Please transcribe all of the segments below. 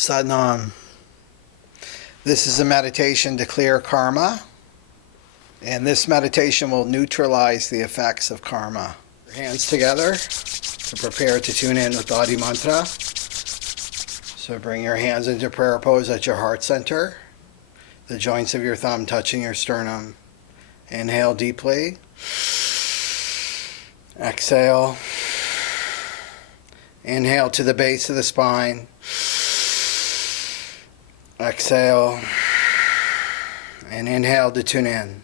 Satnam. This is a meditation to clear karma, and this meditation will neutralize the effects of karma. Your hands together to prepare to tune in with the Adi Mantra. So bring your hands into prayer pose at your heart center, the joints of your thumb touching your sternum. Inhale deeply. Exhale. Inhale to the base of the spine. Exhale. And inhale to tune in.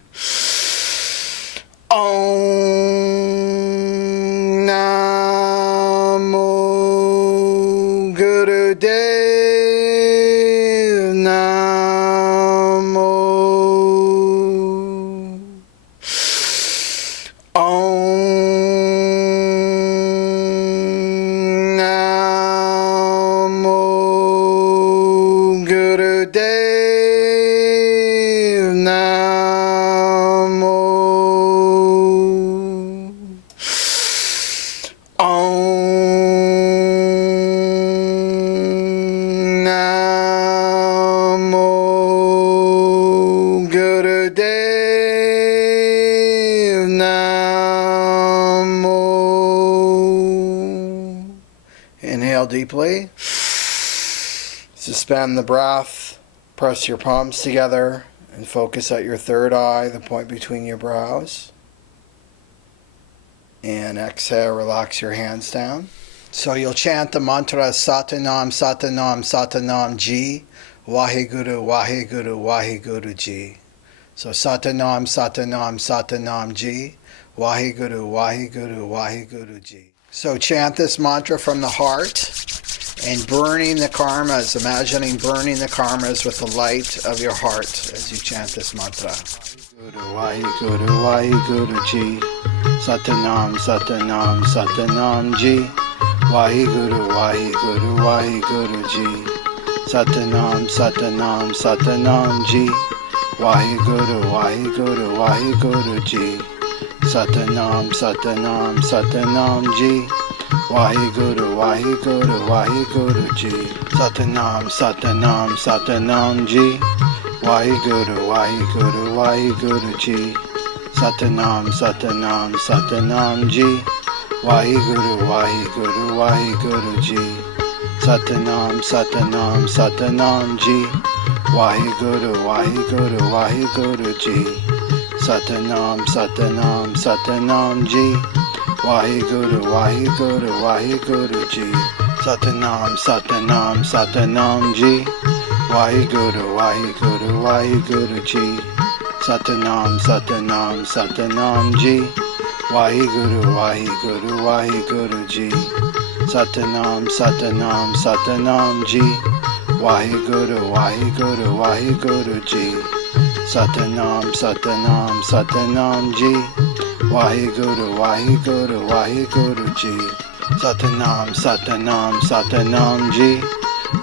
Om Namo Gurudev Namo. Om Namo Gurudev Namo. Om Namo Gurudev Namo. Inhale deeply. Suspend the breath. Press your palms together and focus at your third eye, the point between your brows. And exhale, relax your hands down. So you'll chant the mantra Satanam, Satanam, Satanam Ji, Waheguru, Waheguru, Waheguru Ji. So Satanam, Satanam, Satanam Ji, Waheguru, Waheguru, Waheguru Ji. So chant this mantra from the heart and burning the karmas, imagining burning the karmas with the light of your heart as you chant this mantra. Waheguru, Waheguru Ji. Satanam, Satanam, Satanam Ji. Waheguru, Waheguru, Waheguru Ji. Satanam, Satanam, Satanam Ji. Waheguru, Waheguru, Waheguru Ji. Satanam, Satanam, Satanam Ji. Waheguru, Waheguru, Waheguru Ji. Satanam, Satanam, Satanam Ji. Waheguru, Waheguru, Waheguru Ji. Satanam, Satanam, Satanam Ji. Waheguru, Waheguru, Waheguru Ji. Satanam, Satanam, Satanam Ji. Waheguru, Waheguru, Waheguru Ji. Satanam, Satanam, Satanam Ji. Waheguru, Waheguru, Waheguru Ji. Satanam, Satanam, Satanam Ji. Waheguru, Waheguru, Waheguru Ji. Satanam, Satanam, Satanam Ji. Waheguru, Waheguru, Waheguru Ji. Satanam, Satanam, Satanam Ji. Waheguru, Waheguru, Waheguru Ji. Satanam, Satanam, Satanam Ji. Waheguru, Waheguru, Waheguru Ji. Satanam, Satanam, Satanam Ji.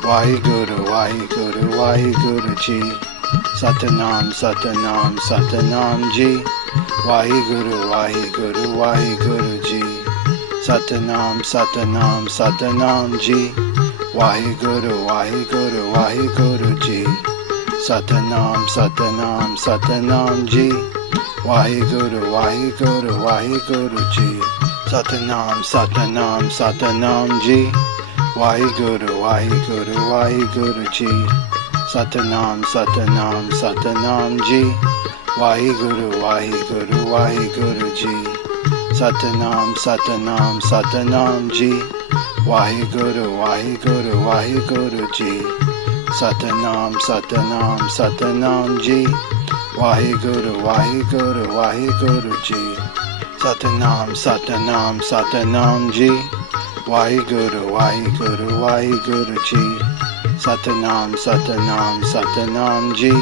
Waheguru, Waheguru, Waheguru Ji. Satanam, Satanam, Satanam Ji. Waheguru, Waheguru, Waheguru Ji. Satanam, Satanam, Satanam Ji. Waheguru, Waheguru, Waheguru Ji. Satanam, Satanam, Satanam Ji. Waheguru, Waheguru, Waheguru Ji. Satanam, Satanam, Satanam Ji. Waheguru, Waheguru, Waheguru Ji. Satanam, Satanam, Satanam Ji. Waheguru, Waheguru, Waheguru Ji. Satanam, Satanam, Satanam Ji. Waheguru, Waheguru, Waheguru Ji. Satanam, Satanam, Satanam Ji. Waheguru, Waheguru, Waheguru Ji. Satanam, Satanam, Satanam Ji. Waheguru, Waheguru, Waheguru Ji. Satanam, Satanam, Satanam Ji.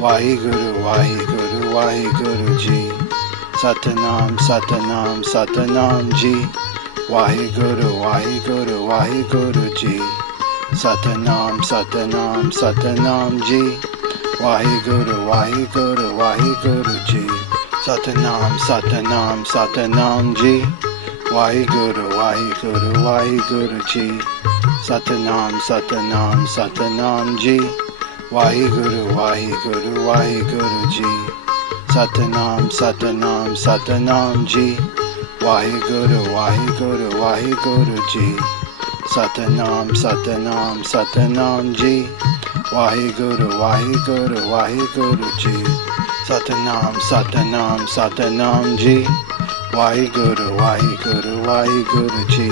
Waheguru, Waheguru, Waheguru Ji. Satanam, Satanam, Satanam Ji. Waheguru, Waheguru, Waheguru Ji. Satanam, Satanam, Satanam Ji. Waheguru, Waheguru, Waheguru Ji. Satanam, Satanam, Satanam Ji. Waheguru, Waheguru, Waheguru Ji. Satanam, Satanam, Satanam Ji. Waheguru, Waheguru, Waheguru Ji. Satanam, Satanam, Satanam Ji. Waheguru, Waheguru, Waheguru Ji. Satanam, Satanam, Satanam Ji. Waheguru, Waheguru, Waheguru Ji. Satanam, Satanam, Satanam Ji. Waheguru, Waheguru, Waheguru Ji.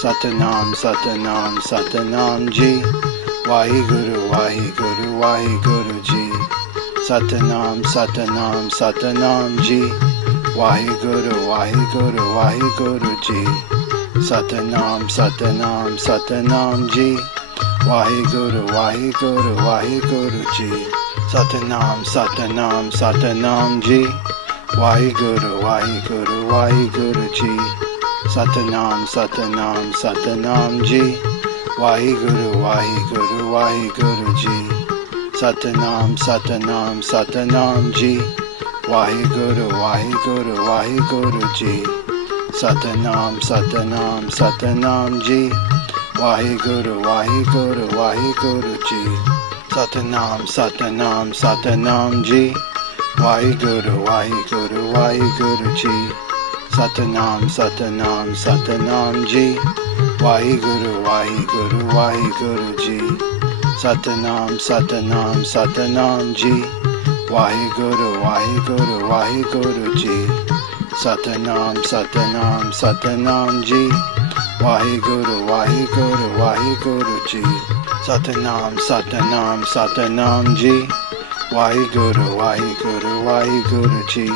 Satanam, Satanam, Satanam Ji. Waheguru, Waheguru, Waheguru Ji. Satanam, Satanam, Satanam Ji. Waheguru, Waheguru, Waheguru Ji. Satanam, Satanam, Satanam Ji. Waheguru, Waheguru, Waheguru Ji. Satanam, Satanam, Satanam Ji. Waheguru, Waheguru, Waheguru Ji. Satanam, Satanam, Satanam Ji. Waheguru, Waheguru, Waheguru Ji. Satanam, Satanam, Satanam Ji. Waheguru, Waheguru, Waheguru Ji. Satanam, Satanam, Satanam Ji. Waheguru, Waheguru, Waheguru Ji. Satanam, Satanam, Satanam Ji. Waheguru, Waheguru, Waheguru Ji. Satanam, Satanam, Satanam Ji. Waheguru, Waheguru, Waheguru Ji. Satanam, Satanam, Satanam Ji. Waheguru, Waheguru, Waheguru Ji. Satanam, Satanam, Satanam Ji. Waheguru, Waheguru, Waheguru Ji. Satanam, Satanam, Satanam Ji. Waheguru, Waheguru, Waheguru Ji.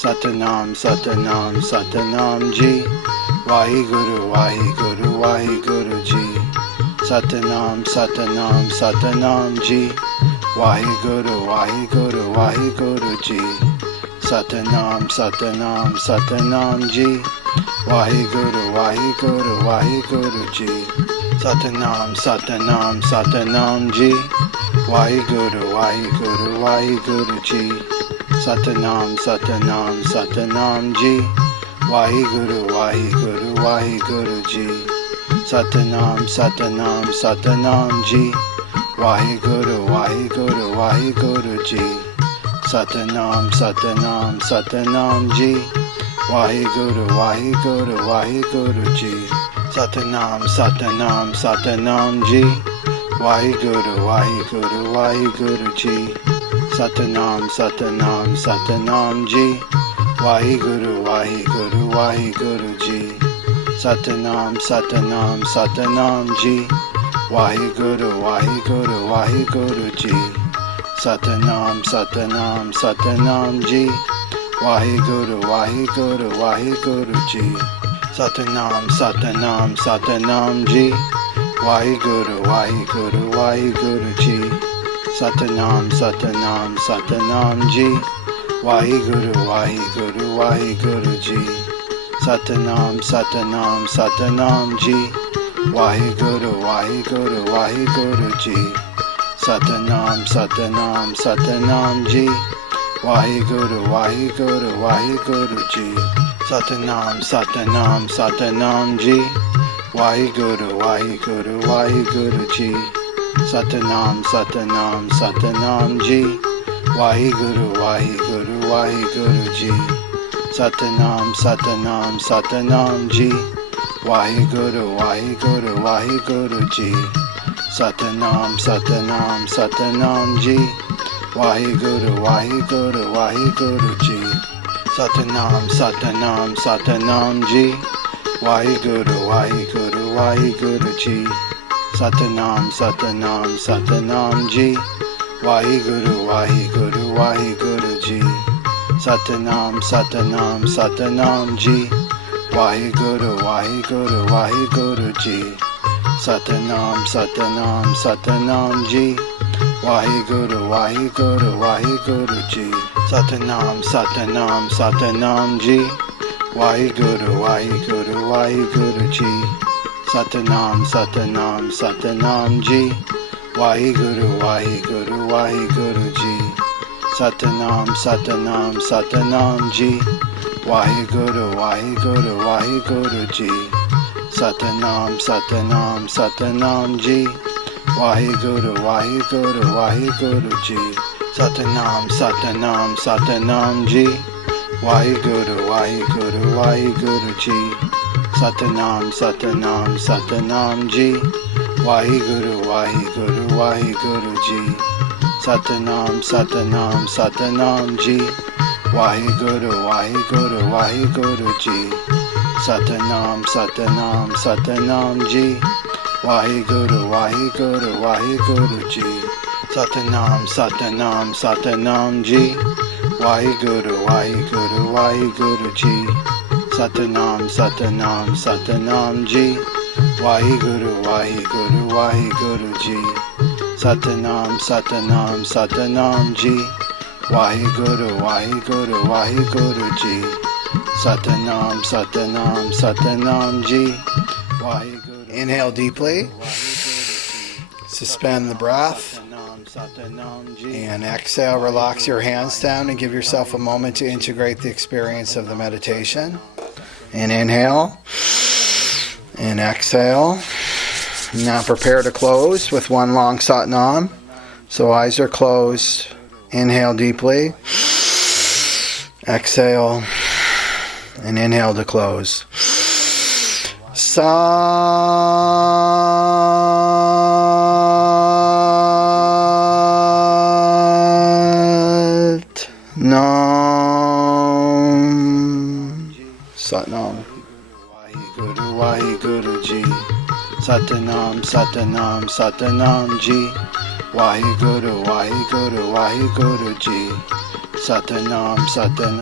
Satanam, Satanam, Satanam Ji. Waheguru, Waheguru, Waheguru Ji. Satanam, Satanam, Satanam Ji. Waheguru, Waheguru, Waheguru Ji. Satanam, Satanam, Satanam Ji. Waheguru, Waheguru, Waheguru Ji. Satanam, Satanam, Satanam Ji. Waheguru, Waheguru, Waheguru Ji. Satanam, Satanam, Satanam Ji. Waheguru, Waheguru, Waheguru Ji. Satanam, Satanam, Satanam Ji. Waheguru, Waheguru, Waheguru Ji. Satanam, Satanam, Satanam Ji. Waheguru, Waheguru, Waheguru Ji. Satanam, Satanam, Satanam Ji. Waheguru, Waheguru, Waheguru Ji. Satanam, Satanam, Satanam Ji. Waheguru, Waheguru, Waheguru Ji. Satanam, Satanam, Satanam Ji. Waheguru, Waheguru, Waheguru Ji. Satanam, Satanam, Satanam Ji. Waheguru, Waheguru, Waheguru Ji. Satanam, Satanam, Satanam Ji. Waheguru, Waheguru, Waheguru Ji. Satanam, Satanam, Satanam Ji. Waheguru, Waheguru, Waheguru Ji. Satanam, Satanam, Satanam Ji. Waheguru, Waheguru, Waheguru Ji. Satanam, Satanam, Satanam Ji. Waheguru, Waheguru, Waheguru Ji. Satanam, Satanam, Satanam Ji. Waheguru, Waheguru, Waheguru Ji. Satanam, Satanam, Satanam Ji. Waheguru, Waheguru, Waheguru Ji. Satanam, Satanam, Satanam Ji. Waheguru, Waheguru, Waheguru Ji. Satanam, Satanam, Satanam Ji. Waheguru, Waheguru, Waheguru Ji. Satanam, Satanam, Satanam Ji. Waheguru, Waheguru, Waheguru Ji. Satanam, Satanam, Satanam Ji. Waheguru, Waheguru, Waheguru Ji. Satanam, Satanam, Satanam Ji. Waheguru, Waheguru, Waheguru Ji. Satanam, Satanam, Satanam Ji. Waheguru, Waheguru, Waheguru Ji. Satanam, Satanam, Satanam Ji. Waheguru, Waheguru, Waheguru Ji. Satanam, Satanam, Satanam Ji. Waheguru, Waheguru, Waheguru Ji. Satanam, Satanam, Satanam Ji. Waheguru, Waheguru, Waheguru Ji. Satanam, Satanam, Satanam Ji. Waheguru, Waheguru, Waheguru Ji. Satanam, Satanam, Satanam Ji. Waheguru, Waheguru, Waheguru Ji. Satanam, Satanam, Satanam Ji. Waheguru, Waheguru, Waheguru Ji. Satanam, Satanam, Satanam Ji. Waheguru, Waheguru, Waheguru Ji. Satanam, Satanam, Satanam Ji. Waheguru, Waheguru, Waheguru Ji. Satanam, Satanam, Satanam Ji. Waheguru, Waheguru, Waheguru Ji. Satanam, Satanam, Satanam Ji. Waheguru, Waheguru, Waheguru Ji. Satanam, Satanam, Satanam Ji. Waheguru, Waheguru, Waheguru Ji. Satanam, Satanam, Satanam Ji. Waheguru. Inhale deeply. Suspend the breath. And exhale, relax your hands down and give yourself a moment to integrate the experience of the meditation. And inhale. And exhale. Now prepare to close with one long Satnam. So eyes are closed. Inhale deeply. Exhale. And inhale to close. Sat Nam. Satnam. Waheguru, Waheguru Ji. Satanam, Satanam, Satanam Ji. Waheguru, Waheguru, Waheguru Ji. Satanam, Satanam.